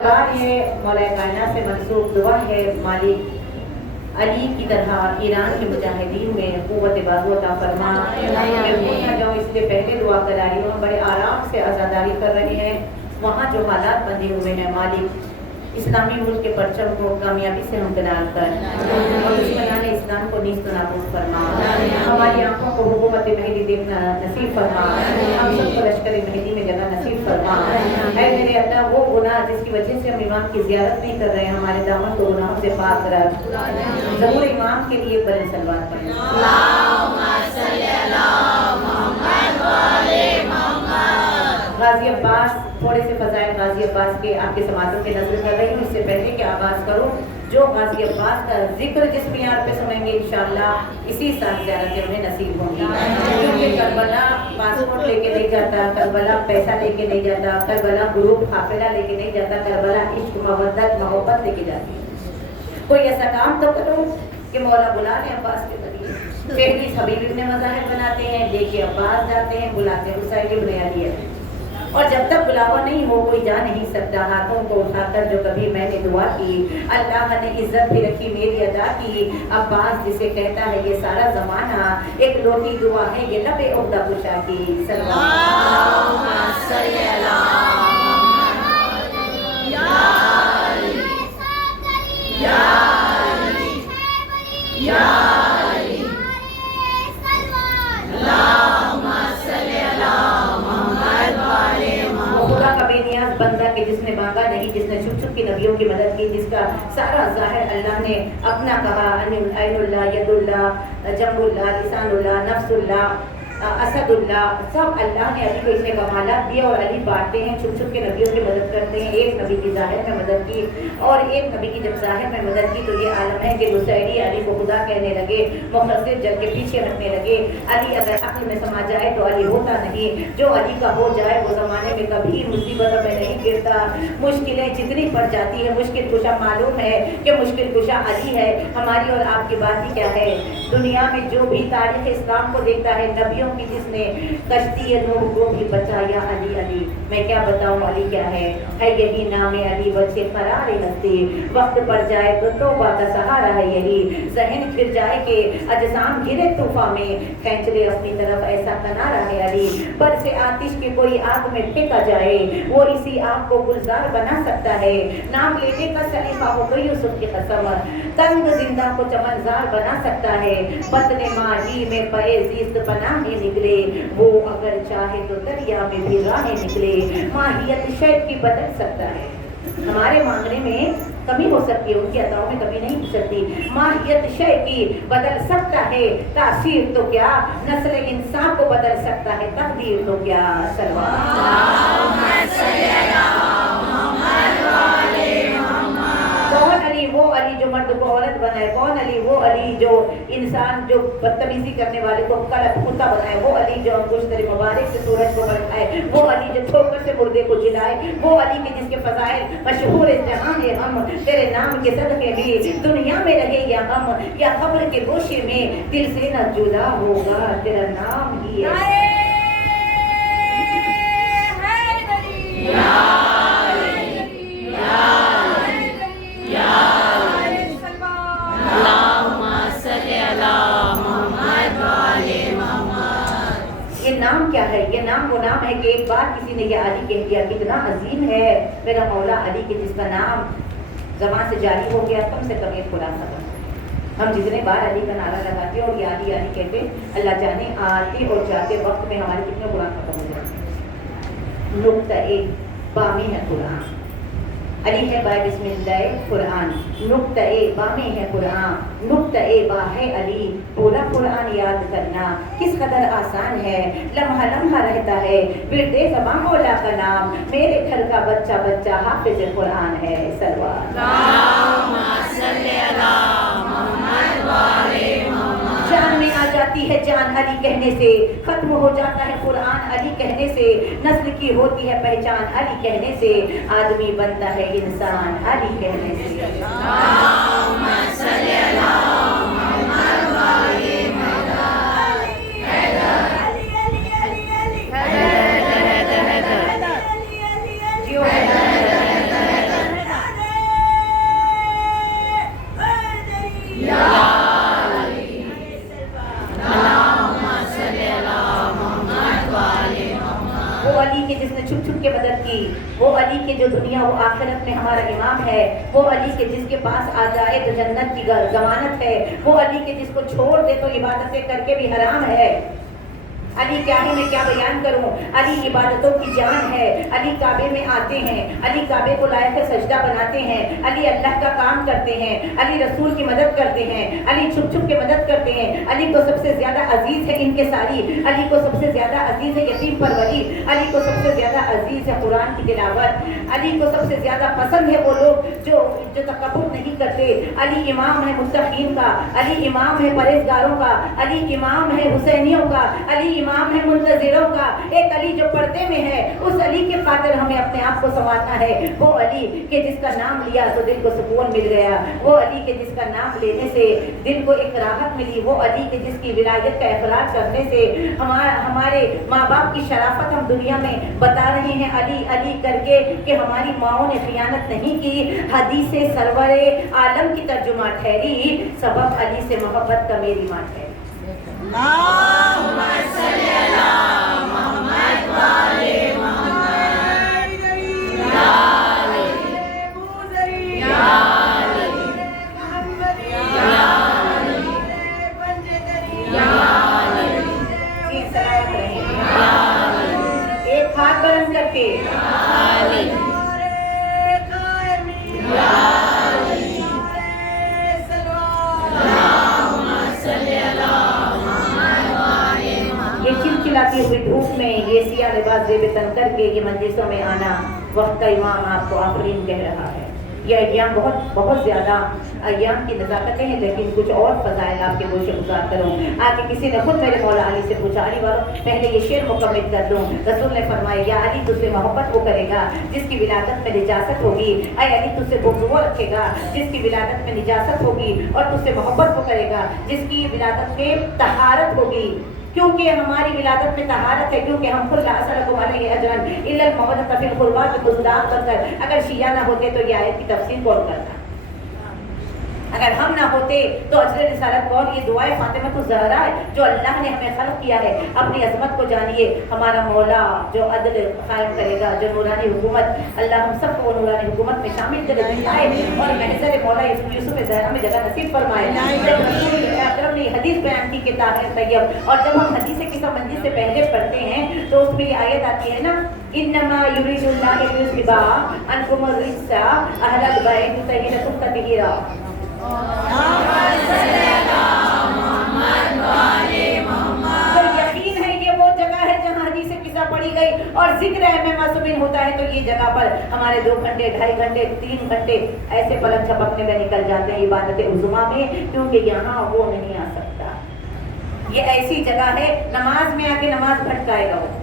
ये मौला कायनात से मंसूब दुआ है, मालिक अली की तरह ईरान के मुजाहिदीन में क़ुव्वत बाज़ू अता फरमा। मैं पूछना जाऊँ इसलिए पहले दुआ करा रही हूँ, बड़े आराम से आज़ादारी कर रहे हैं। वहाँ जो हालात बंधे हुए हैं मालिक, इस्लामी मुल्क के परचम को कामयाबी से हमदनार कर और दुश्मनान इस्लाम को नीस्त नाबूद फरमा। हमारी आंखों को हुकूमत मेहदी देखना नसीब फरमा, हम सबको लश्कर मेहदी में जगह नसीब फरमा। है मेरे अल्लाह वो गुनाह जिसकी वजह से हम इमाम की ज़ियारत नहीं कर रहे हैं, हमारे दामन को गुनाहों से पाक रख। ज़रूर इमाम के लिए बड़े सलवात पढ़ें। गाजी अब्बास, थोड़े से फजाइल गाजी अब्बास के आपके समातों के नजर कर रही हूँ। इससे पहले कि आगाज़ करूँ, जो गाजी अब्बास का जिक्र जिस मियार पे सुनेंगे इंशाअल्लाह इसी साल ज़ियारतें उन्हें नसीब होंगी। क्योंकि करबला पासपोर्ट लेके नहीं जाता, करबला पैसा लेके नहीं जाता, करबला ग्रुप काफिला लेके नहीं जाता, करबला इश्क मवद्दत मोहब्बत लेके जाती है। कोई ऐसा काम तो करो कि मौला बुला ले अब्बास के जरिए। पहली हबीब इब्न मज़ाहिर बनाते हैं, लेके अब्बास जाते हैं, बुलाते हैं हुसैन इब्न अली है। और जब तक बुलावा नहीं हो कोई जा नहीं सकता। हाथों को उठाकर जो कभी मैंने दुआ की, अल्लाह ने इज्जत भी रखी, मेरी अदा की। अब्बास जिसे कहता है ये सारा ज़माना, एक लोटी दुआ है ये लबे उब्दा कुशा की। बंदा के जिसने मांगा नहीं, जिसने छुप छुप की नबियों की मदद की, जिसका सारा ज़ाहिर अल्लाह ने अपना कहा, ऐनुल्लाह, यदुल्लाह, जम्बुल्लाह, लिसानुल्लाह, नफ्सुल्लाह, असदुल्लाह, सब अल्लाह ने अली को इसने कमालात दिए और अली बांटते हैं, छुप छुप के नबियों की मदद करते हैं। एक नबी की ज़ाहिर में मदद की और एक नबी की जब ज़ाहिर में मदद की तो ये आलम है कि मुसैरी अली को खुदा कहने लगे, मुखल्लिस जग के पीछे हटने लगे। अली अगर अक्ल में समा जाए तो अली होता नहीं, जो अली का हो जाए वो ज़माने में कभी मुसीबतों में नहीं गिरता। मुश्किलें जितनी पड़ जाती है, मुश्किल कुशा मालूम है कि मुश्किल कुशा अली है। हमारी और आपकी बात ही क्या है, दुनिया में जो भी तारीख़ इस्लाम को देखता है, नबियों की जिसने कश्ती नूह को भी बचाया, अली अली। मैं क्या बताऊं अली क्या है यही नाम अली, बच्चे करारे हंसते, वक्त पड़ जाए तो तौबा का सहारा है यही। जहन फिर जाए कि अजसाम गिरे तूफा में, खींच ले अपनी तरफ ऐसा कनारा है अली। पर से आतिश की कोई आग में फेंका जाए, वो इसी आग को गुलजार बना सकता है। नाम लेने का सलीफा हो गई यूसुफ की कसम, तंग जिंदा को चमनजार बना सकता है। बतने माही में पे जीस्त पनाह निकले, वो अगर चाहे तो दरिया में भी राहें निकले। माहियत शय की बदल सकता है, हमारे मांगने में कमी हो सकती है, उनकी अताओं में कमी नहीं हो सकती। माहियत शय की बदल सकता है, तासीर तो क्या नस्ल इंसान को बदल सकता है, तकदीर तो क्या। कौन अली? वो अली जो मर्द को औरत बनाए। कौन अली? वो अली जो इंसान जो बदतमीजी करने वाले को कलप कुत्ता बनाए। वो अली जो अंकुश तेरे मुबारक से सूरज को बरखाए। वो अली जो ठोकर से मुर्दे को जिलाए। वो अली के जिसके फजाइल मशहूर जहां है, हम तेरे नाम के सदके भी दुनिया में रहे या हम, या कब्र के गोशे में दिल से न जुदा होगा तेरा नाम ही है। ये नाम क्या है? ये नाम वो नाम है कि एक बार किसी ने ये अली कह दिया, कितना अजीम है मेरा मौला अली के जिसका नाम ज़बान से जारी हो गया। कम से कम एक खुलासा हम जितने बार अली का नारा लगाते और ये अली अली कहते, अल्लाह जाने आते और जाते वक्त में हमारे कितने कुरान खत्म हो जाते। नुक्ता एक बामी है कुरान, अली है बाय बिस्मिल्लाह कुरान, नुक्ता ए बामी है कुरान, नुक्ता ए बा है अली। पूरा कुरान याद करना किस कदर आसान है, लम्हा लम्हा रहता है विरदे ज़बां मौला का नाम। मेरे घर का बच्चा बच्चा हाफिज़ कुरान है। जान में आ जाती है जान अली कहने से, खत्म हो जाता है कुरान अली कहने से। नस्ल की होती है पहचान अली कहने से, आदमी बनता है इंसान अली कहने से। دنیا و آخرت میں ہمارا امام ہے، وہ علی کے جس کے پاس آ جائے تو جنت کی ضمانت ہے، وہ علی کے جس کو چھوڑ دے تو عبادتیں کر کے بھی حرام ہے۔ علی کیا ہے، میں کیا بیان کروں، علی عبادتوں کی جان ہے۔ علی کعبے میں آتے ہیں، علی کعبے کو لائق سجدہ بناتے ہیں، علی اللہ کا کام کرتے ہیں، علی رسول کی مدد کرتے ہیں، علی چھپ چھپ کے مدد کرتے ہیں۔ علی کو سب سے زیادہ عزیز ہے ان کے ساری، علی کو سب سے زیادہ عزیز ہے یتیم پروری، علی کو سب سے زیادہ عزیز ہے قرآن کی تلاوت، علی کو سب سے زیادہ پسند ہے وہ لوگ جو تکبر نہیں کرتے۔ علی امام ہے متقین کا، علی امام ہے پرہیزگاروں کا، علی امام ہے حسینیوں کا، علی امام ہے منتظروں کا۔ ایک علی جو پردے میں ہے، اس علی کے خاطر ہمیں اپنے آپ کو سنوارنا ہے۔ وہ علی کہ جس کا نام لیا تو دل کو سکون مل گیا، وہ علی کہ جس کا نام لینے سے دل کو ایک راحت ملی، وہ علی کہ جس کی ولایت کا اقرار کرنے سے ہمارے ماں باپ کی شرافت ہم دنیا میں بتا رہے ہیں علی علی کر کے، کہ ہماری ماؤں نے خیانت نہیں کی۔ حدیث سرور عالم کی ترجمہ ٹھہری، سبب علی سے محبت کا میری ماں ٹھہری۔ اللہم صلی علی محمد و آل محمد، یا علی یا علی محمد یا علی یا علی، جی سلامت رہیں، ایک ہاتھ بلند کر کے علی یا علی، اللہم صلی علی یہ چلچلاتی ہوئی دھوپ میں یہ سیاہ لباس زیب تن کر کے یہ مجلسوں میں آنا، وقت کا امام آپ کو آفرین کہہ رہا ہے۔ یہ ایام بہت زیادہ ایام کی نزاکتیں ہیں، لیکن کچھ اور فضائل آپ کے گوشے گزار کروں۔ آگے کسی نے خود میرے مولا علی سے پوچھا، علی والوں پہلے یہ شعر مکمل کر دوں۔ رسول نے فرمایا، یا علی تجھ سے محبت وہ کرے گا جس کی ولادت میں نجاست ہوگی، اے علی تجھ سے بغض وہ رکھے گا جس کی ولادت میں نجاست ہوگی، اور تجھ سے محبت وہ کرے گا جس کی ولادت میں طہارت ہوگی۔ کیونکہ ہماری ولادت میں طہارت ہے، کیونکہ ہم خود لا اسألکم علیہ اجرا الا المودۃ فی القربى کے گزداد بن کر اگر شیعہ نہ ہوتے تو یہ آیت کی تفسیر کون کرتا؟ اگر ہم نہ ہوتے تو اجر رسالت کون؟ یہ دعائے فاطمہ الزہرا ہے جو اللہ نے ہمیں خلق کیا ہے۔ اپنی عظمت کو جانیے، ہمارا مولا جو عدل قائم کرے گا، جو نورانی حکومت، اللہ ہم سب کو نورانی حکومت میں شامل کرے دکھائے، اور محضر مولا یوسف زہرا میں جگہ نصیب فرمائے۔ جب رسول اکرم نے حدیث بیان کی کہ طاہر طیب، اور جب ہم حدیث کی سمجھی سے پہلے پڑھتے ہیں تو اس میں یہ آیت آتی ہے نا، انما یرید اللہ لیذھب عنکم الرجس اہل البیت یطہرکم تطہیرا۔ تو یقین ہے یہ وہ جگہ ہے جہاں حدیث قصہ پڑھی گئی اور ذکر ہے معصومین ہوتا ہے، تو یہ جگہ پر ہمارے 2 گھنٹے 2.5 گھنٹے 3 گھنٹے ایسے پلک جھپکنے میں نکل جاتے ہیں عبادت عظمیٰ میں، کیونکہ یہاں وہ نہیں آ سکتا۔ یہ ایسی جگہ ہے نماز میں آ کے نماز بھٹکائے گا، وہ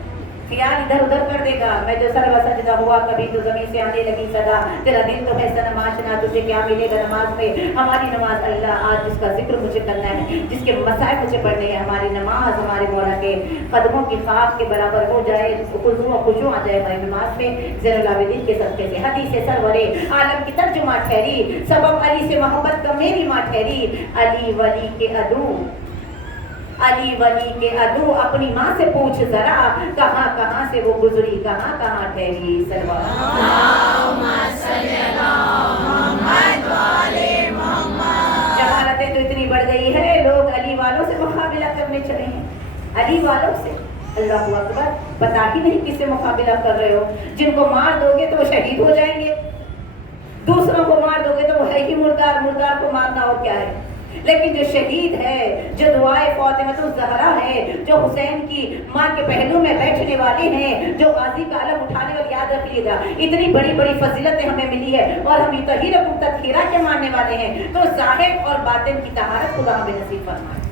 خیال ادھر ادھر کر دے گا۔ میں جو سر وسجدہ ہوا کبھی تو زمین سے آنے لگی صدا، تیرا دل تو ہے سنماشنا، تجھے کیا ملے گا نماز میں؟ ہماری نماز اللہ آج جس کا ذکر مجھے کرنا ہے، جس کے مسائل مجھے پڑھنے ہیں، ہماری نماز ہمارے مولا کے قدموں کی خاک کے برابر ہو جائے، خضوع و خشوع آ جائے ہماری نماز میں، زین العابدین کے صدقے سے۔ حدیث سرور عالم کی ترجمہ ٹھہری، سبب علی سے محبت کا میری ماں ٹھہری۔ علی ولی کے عدو، علی ولی کے عدو، اپنی ماں سے پوچھ ذرا، کہاں کہاں سے وہ گزری، کہاں کہاں ٹھہری۔ اللہم صلی علی محمد و آل محمد۔ جہالتیں تو اتنی بڑھ گئی ہے، لوگ علی والوں سے مقابلہ کرنے چلے ہیں، علی والوں سے۔ اللہ اکبر، پتا ہی نہیں کس سے مقابلہ کر رہے ہو۔ جن کو مار دو گے تو وہ شہید ہو جائیں گے، دوسروں کو مار دو گے تو وہ ہے ہی مردار، مردار کو مارنا اور کیا ہے۔ لیکن جو شہید ہے، جو دعائے فاطمہ الزہرا ہے، جو حسین کی ماں کے پہلو میں بیٹھنے والے ہیں، جو غازی کا علم اٹھانے والے، یاد رکھیے گا اتنی بڑی بڑی فضیلتیں ہمیں ملی ہے، اور ہم طہیرکم تطہیرا کے ماننے والے ہیں، تو ظاہر اور باطن کی طہارت خدا ہمیں نصیب فرمائے۔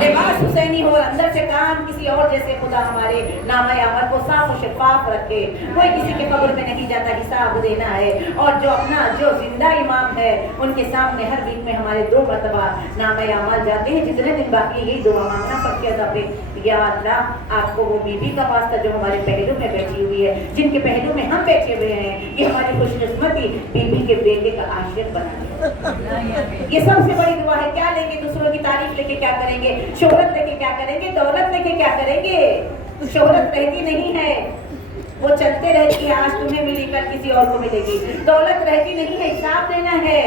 لباس حسینی ہو، اندر سے کام کسی اور جیسے، خدا ہمارے نامہ عمل کو صاف و شفاف رکھے۔ کوئی کسی کے قبر میں نہیں جاتا، حساب دینا ہے، اور جو اپنا جو زندہ امام ہے ان کے سامنے ہر ویک میں ہمارے 2 مرتبہ نامہ عمل جاتے ہیں۔ جتنے دن باقی یہی دعا مانگنا پڑتی ہے، یا اللہ آپ کو وہ بی بی کا واسطہ جو ہمارے پہلو میں بیٹھی ہوئی ہے، جن کے پہلو میں ہم بیٹھے ہوئے ہیں، یہ ہماری خوش قسمتی بی بی کے بیٹے کا عاشق بنا دے۔ یہ سب سے بڑی دعا ہے۔ کیا لیں گے؟ دوسروں کی تعریف لے کے کیا کریں گے؟ شہرت لے کے کیا کریں گے؟ دولت لے کے کیا کریں گے؟ شہرت رہتی نہیں ہے، वो चलते रहती है, आज तुम्हें मिली कल किसी और को मिलेगी। दौलत रहती नहीं है, हिसाब देना है।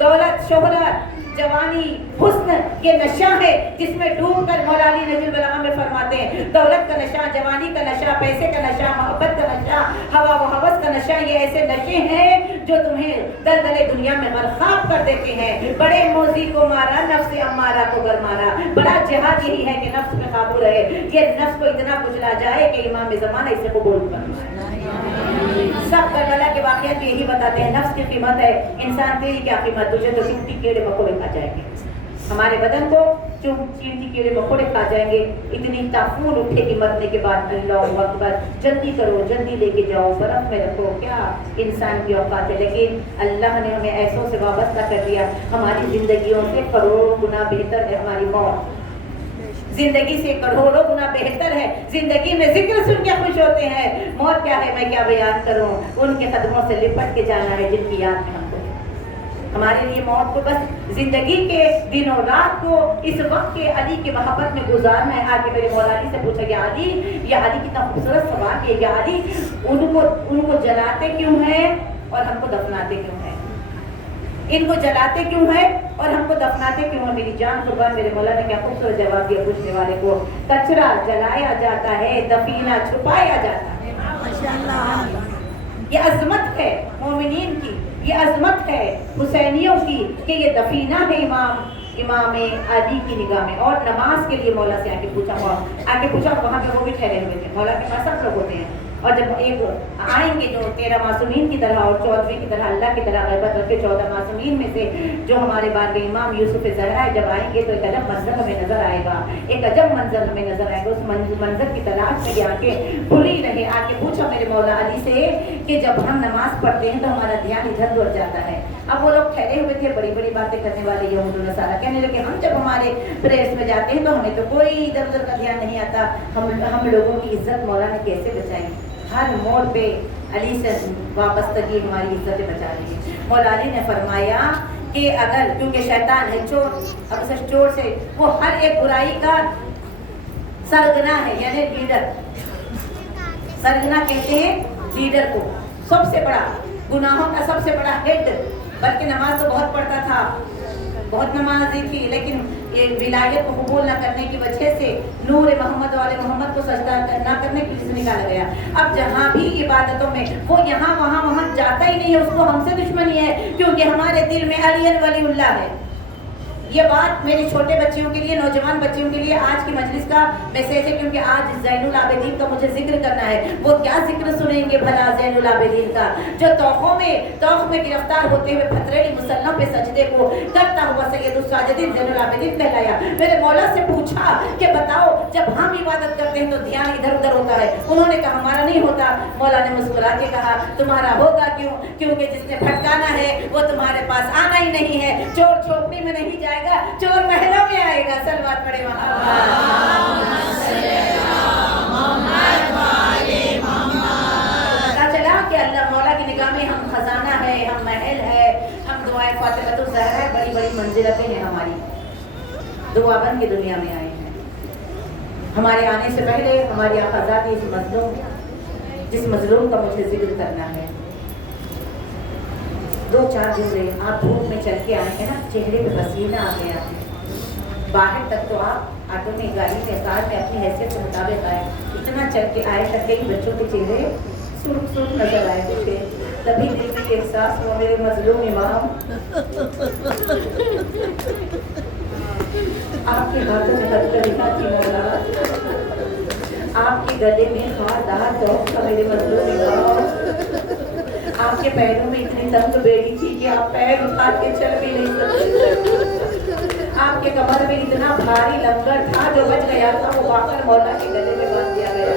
दौलत, शोहरत, जवानी, हुस्न ये नशा है जिसमें डूब कर मौला अली नजरुल बलागा में फरमाते हैं, दौलत का नशा, जवानी का नशा, पैसे का नशा, मोहब्बत का नशा, हवा व हवस का नशा, ये ऐसे नशे हैं जो तुम्हें दलदले दुनिया में बर्खाब कर देते हैं। बड़े मोजी को मारा, नफ्स अम्मारा को गरमारा। बड़ा जिहाद यही है कि नफ्स में काबू रहे, ये नफ्स को इतना कुचला जाए कि इमाम ज़माना इसे कबूल कर। सब करबला के वाक़यात यही बताते हैं, नफ्स की कीमत है। इंसान तेरी क्या कीमत, तुझे तो चींटी कीड़े मकोड़े खा जाएंगे, हमारे बदन को चींटी कीड़े मकोड़े खा जाएंगे। इतनी ताफून उठेगी मरने के बाद, अल्लाहु अकबर, जल्दी करो, जल्दी लेके जाओ, बर्फ में रखो, क्या इंसान की औकात है। लेकिन अल्लाह ने हमें ऐसों से वाबस्ता कर दिया, हमारी जिंदगियों से करोड़ों गुना बेहतर है हमारी मौत, जिंदगी से करोड़ों गुना बेहतर है। जिंदगी में जिक्र सुन के खुश होते हैं, मौत क्या है मैं क्या बयान करूं। उनके कदमों से लिपट के जाना है जिनकी याद में हमको। हमारे लिए मौत को बस जिंदगी के दिनों रात को इस वक्त के अली की मोहब्बत में गुजारना है। आके मेरे मौला अली से पूछा गया, अली ये अली कितना खूबसूरत सवाल किया गया, अली उनको जलाते क्यों हैं और हमको दफनाते क्यों हैं, इनको जलाते क्यों है और हमको दफनाते क्यों है। मेरी जान कुर्बान, मेरे मौला ने क्या खूबसूरत जवाब दिया पूछने वाले को, कचरा जलाया जाता है, दफीना छुपाया जाता है। ये अजमत है मोमिनीन की, ये अजमत है हुसैनियों की कि ये दफीना है इमाम अली की निगाह में। और नमाज के लिए मौला से आके पूछा, वहाँ पे वो भी ठहरे हुए थे, मौला के पास सब लोग होते हैं। और जब एक आएंगे जो 13 मासूमीन की तरह और 14वीं की तरह अल्लाह की तरह गैबत रखे 14 मासूमीन में से जो हमारे बारगाह इमाम यूसुफ ज़हरा है, जब आएंगे तो एक अजब मंजर हमें नजर आएगा, एक अजब मंजर हमें नजर आएगा। उस मंजर की तलाश में आके भूली रहे, आके पूछा मेरे मौला अली से कि जब हम नमाज पढ़ते हैं तो हमारा ध्यान इधर उधर जाता है। अब वो लोग ठहरे हुए थे, बड़ी बड़ी बातें करने वाले यहूद नसारा, कहने लगे हम जब हमारे प्रेयर्स में जाते हैं तो हमें तो कोई इधर उधर का ध्यान नहीं आता, हम लोगों की इज्जत मौला ने कैसे बचाई। हर मोड़ पे अली से वाबस्तगी हमारी इज्जत बचा रही है। मौला अली ने फरमाया कि अगर, क्योंकि शैतान है चोर, और उस चोर से वो हर एक बुराई का सरगना है, यानी लीडर, सरगना कहते हैं लीडर को, सबसे बड़ा गुनाहों का सबसे बड़ा हेड। बल्कि नमाज तो बहुत पढ़ता था, बहुत नमाजी थी, लेकिन ये विलायत को कबूल न करने की वजह से नूर मोहम्मद वाले मोहम्मद को सजदा न करने के लिए निकाला गया। अब जहाँ भी इबादतों में वो यहाँ वहाँ जाता ही नहीं है, उसको हमसे दुश्मनी है, क्योंकि हमारे दिल में अली वलीउल्लाह है। ये बात मेरे छोटे बच्चियों के लिए, नौजवान बच्चियों के लिए आज की मजलिस का मैसेज है, क्योंकि आज ज़ैनुल आबिदीन का मुझे जिक्र करना है। वो क्या जिक्र सुनेंगे भला ज़ैनुल आबिदीन का, जो तौक़ में गिरफ्तार होते हुए पथरीली मुसल्लम पे सजदे को करता हुआ सैयदुस साजिदीन ज़ैनुल आबिदीन कहलाया। मेरे मौला से पूछा कि बताओ जब हम इबादत करते हैं तो ध्यान इधर उधर होता है, उन्होंने कहा हमारा नहीं होता। मौला ने मुस्कुरा के कहा तुम्हारा होगा क्यों, क्योंकि जिसने भटकाना है वो तुम्हारे पास आना ही नहीं है। चोर झोपड़ी में नहीं जाए, चोर महलों में आएगा। सलवात पढ़े पता चला कि अल्लाह मौला की निगाह में हम खजाना है, हम महल है, हम दुआए फातिमतुज़ ज़हरा है, बड़ी बड़ी मंजिलतें हैं हमारी, दुआबन की दुनिया में आए हैं। हमारे आने से पहले हमारी आज़ादी जिस मजलूम का मुझे जिक्र करना है, 2-4 दिन रहे, आप धूप में चल के आए हैं ना, चेहरे पे पसीना आ गया, बाहर तक तो आप ऑटो में, गाड़ी में, कार में अपनी हैसियत के मुताबिक आए, इतना चल के आए तक कई बच्चों के चेहरे सुर्ख नजर आए थे। तभी दिल में एहसास हुआ मेरे मजलूम इमाम आपके हाथों में हथकड़ियाँ थी मौला, आपके गले में खारदार तौक था मेरे मजलूम इमाम, आपके पैरों में इतनी तंग बेड़ी थी कि आप पैर उठा के चल भी नहीं सकते, आपके कमर में इतना भारी लंगर था जो बच गया था वो वाकर मौला के गले में बांध दिया गया।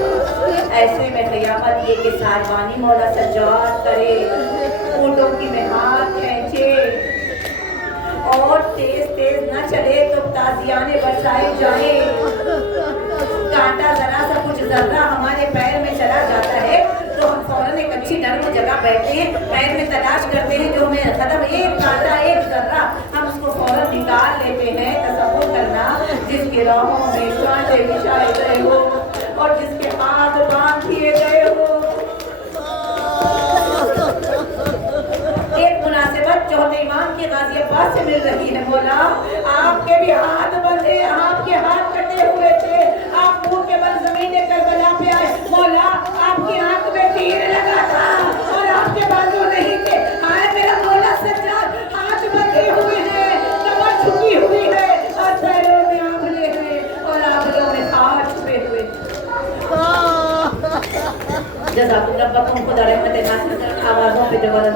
ऐसे में क़यामत ये कि सारवानी मौला सजाद करे, ऊँटों की में हाथ खींचे और तेज तेज न चले तो ताजियाने बरसाए जाए, कांटा जरा सा कुछ जर्रा हमारे पैर में चला जाता है तो हम फौरन एक अच्छी नर्म जगह बैठते हैं, पैर में तलाश करते हैं जो हमें खत्म, एक कांटा एक जर्रा हम उसको फौरन निकाल लेते हैं। तसव्वुर करना जिसके राहों में कांटे बिछाए गए हो और जिसके हाथ बांध दिए गए हो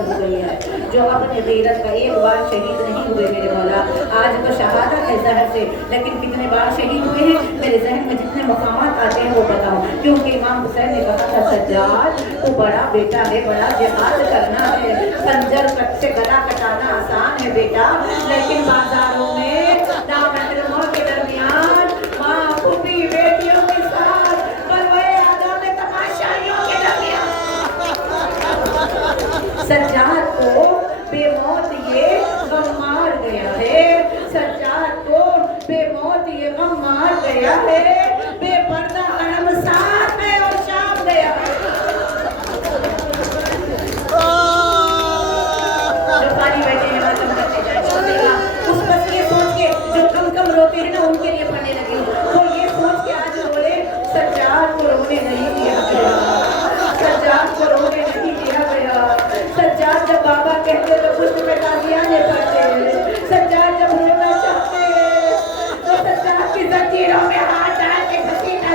हो गई है, जो अपने गैरत का एक बार शहीद नहीं हुए मेरे मौला। आज तो शहादत है जहर से, लेकिन कितने बार शहीद हुए हैं मेरे जहन में जितने मकामात आते हैं वो बताओ। क्योंकि इमाम हुसैन ने कहा था सज्जाद वो बड़ा बेटा है, बड़ा जिहाद करना है, खंजर कट से गला कटाना आसान है बेटा, लेकिन बाजारों में नामहरमों के दरमियान माँ फूफी बेटियों के साथ बलवाए आदा में तमाशाइयों के दरमियान सज्जाद को बेमौत ये गम मार गया है, सज्जाद को बेमौत ये गम मार गया है, बेपर्दा हरम साथ में और शाम गया है। जो खाली बैठे हैं मातम करते जाए उस बस ये सोच के जो कम कम रोते हैं ना उनके लिए पढ़ने लगे, वो ये सोच के आज बोले सज्जाद को रोने नहीं दिया गया, सज्जाद को रोने नहीं दिया गया। सज्जाद जब बाबा कहते तो कुछ में तालियाने पड़ते, सज्जाद जब रोना चाहते तो सज्जाद की जंजीरों में हाथ डाल के पसीना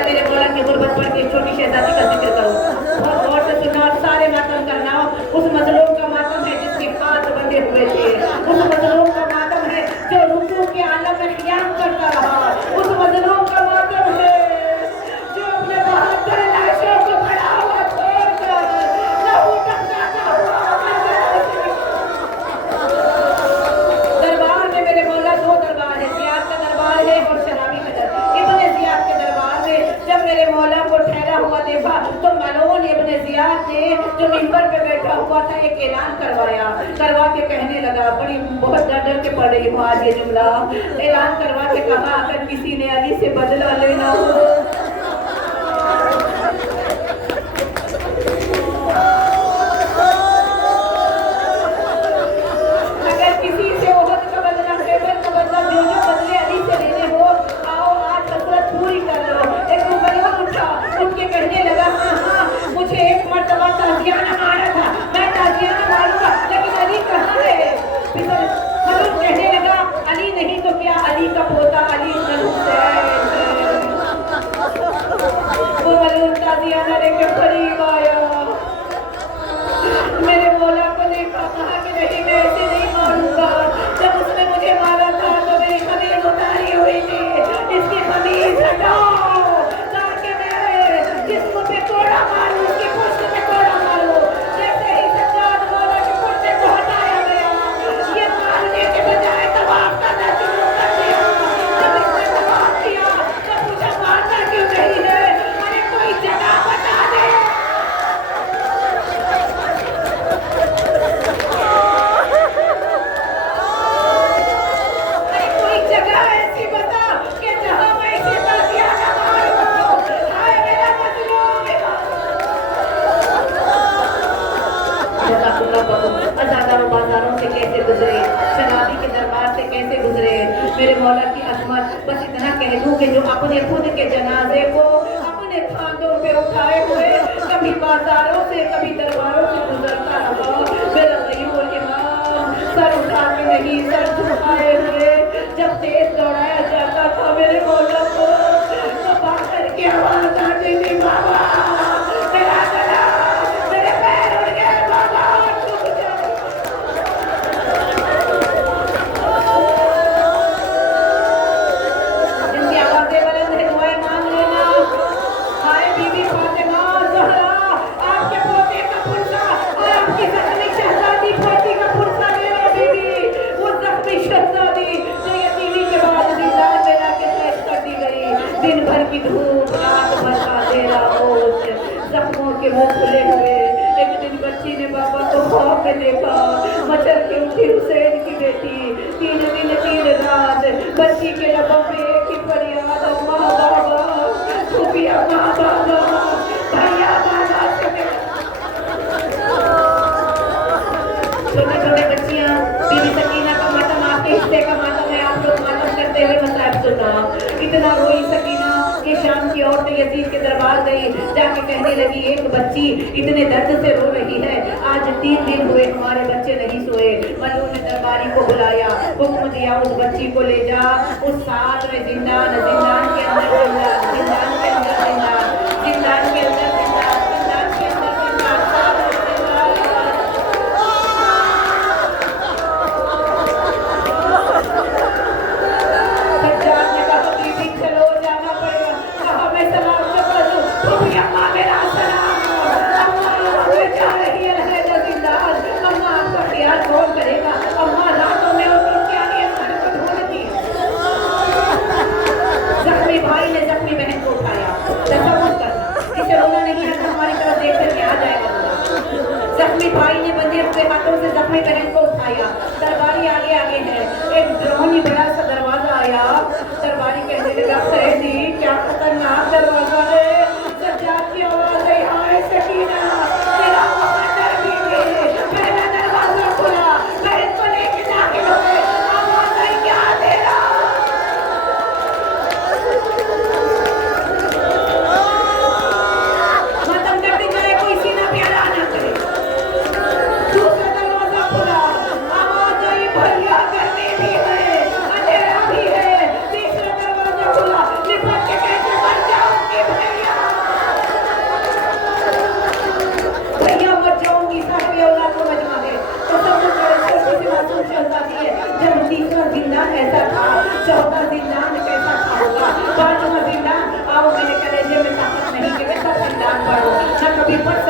मेरे मौला की गुर्बत पर के छोटी शहजादी का जिक्र करो, बहुत गौर से सुनना और सारे मातम करना। उस मजलूम का मातम है जिसके हाथ बंधे हुए थे, उस मजलूम का मातम है जो रुकू के आलम में क़ियाम करता रहा, उस मजलूम का मातम है जो अपने बहादुर लाशों को पड़ा हुआ छोड़कर लहू टपकाता हुआ दरबार में मेरे मौला दो दरबार है, ज़ियाद का दरबार है और शराबी का दरबार। इब्ने ज़ियाद के दरबार में जब मेरे मौला को ठहरा हुआ देखा तो मलऊन इब्ने ज़ियाद ने जो मिंबर पे बैठा हुआ था एक ऐलान करवा के कहने लगा, बड़ी बहुत डर के पड़ रही हूँ आज ये जुमला, ऐलान करवा के कहा अगर किसी ने अली से बदला लेना हो बाजारों से कैसे गुजरे, शराबी के दरबार से कैसे गुजरे मेरे मौला की अजमत। बस इतना कह दूं कि जो अपने खुद के जनाजे को अपने खांधों पे उठाए हुए कभी बाजारों से कभी दरबारों से गुजरता रहा, मेरा गयूर इमाम सर उठा के नहीं सर झुकाए हुए जब तेज दौड़ाया जाता था मेरे मौला को तो बाहर की आवाज आती थी, बाबा मेरा गला, मेरे पैर उड़ गए बाबा। जिनकी आवाजें बुलंद है दुआएं मांग लेना। हाय बीबी फातिमा ज़हरा, आपके पोते का पुरसा और आपकी जख्मी शहजादी पोती का पुरसा ले लो बीबी, वो जख्मी शहजादी जो यतीमी के बाद जिंदान में लाके पेश कर दी गई। दिन भर की धूप, रात भर का अंधेरा, ओस, जख्मों के मुंह खुले हुए। एक दिन बच्ची ने बाबा को ख्वाब में देखा, मचल के उठी हुसैन की बेटी। 3 दिन 3 रात बच्ची के लबों में एक ही फरियाद, माँ बाबा, खुफिया माँ बाबा, भैया बाबा। छोटे छोटे बच्चियाँ, बीबी सकीना का मातम आपके हिस्से का मातम है, आप लोग मातम करते हुए मसाइब सुना। इतना रोई सकीना कि शाम की औरतें यजीद के दरबार गई, जाके कहने लगी एक बच्ची इतने दर्द से रो रही है, आज 3 दिन हुए हमारे बच्चे नहीं सोए। मलून ने दरबारी को बुलाया, हुक्म दिया उस बच्ची को ले जा उस 7वें जिंदान के अंदर जिंदान के अंदर जिंदान दरबारी बहन को उठाया, दरबारी आगे आगे है, एक ड्रोनी बड़ा सा दरवाजा आया, दरबारी कहने लगा फैजी क्या खतरनाक दरवाजा है, सज्जाद की आवाज आई हाय सकीना तेरा मुकद्दर भी पहला दरवाजा खुला, बहन को लेके दाखिल हुए, आवाज आई क्या तेरा खत्म करते जाए कोई सीना प्यारा ना करे। दूसरा दरवाजा खुला, आवाज आई भैया गर्मी भी है अंधेरा भी है। तीसरा दरवाजा खुला, लिपट के कैसे मर जाऊंगी भैया, भैया मर जाऊंगी। साहब औलाद को मजमा है तो सब कुछ बड़े छोटी सी मासूम सी होती है। जब तीसरा जिंदान ऐसा था, चौथा जिंदान कैसा था होगा, पांचवा जिंदान आओ मेरे कलेजे में ताकत नहीं कि मैं सब जिंदान पढ़ो, न कभी पढ़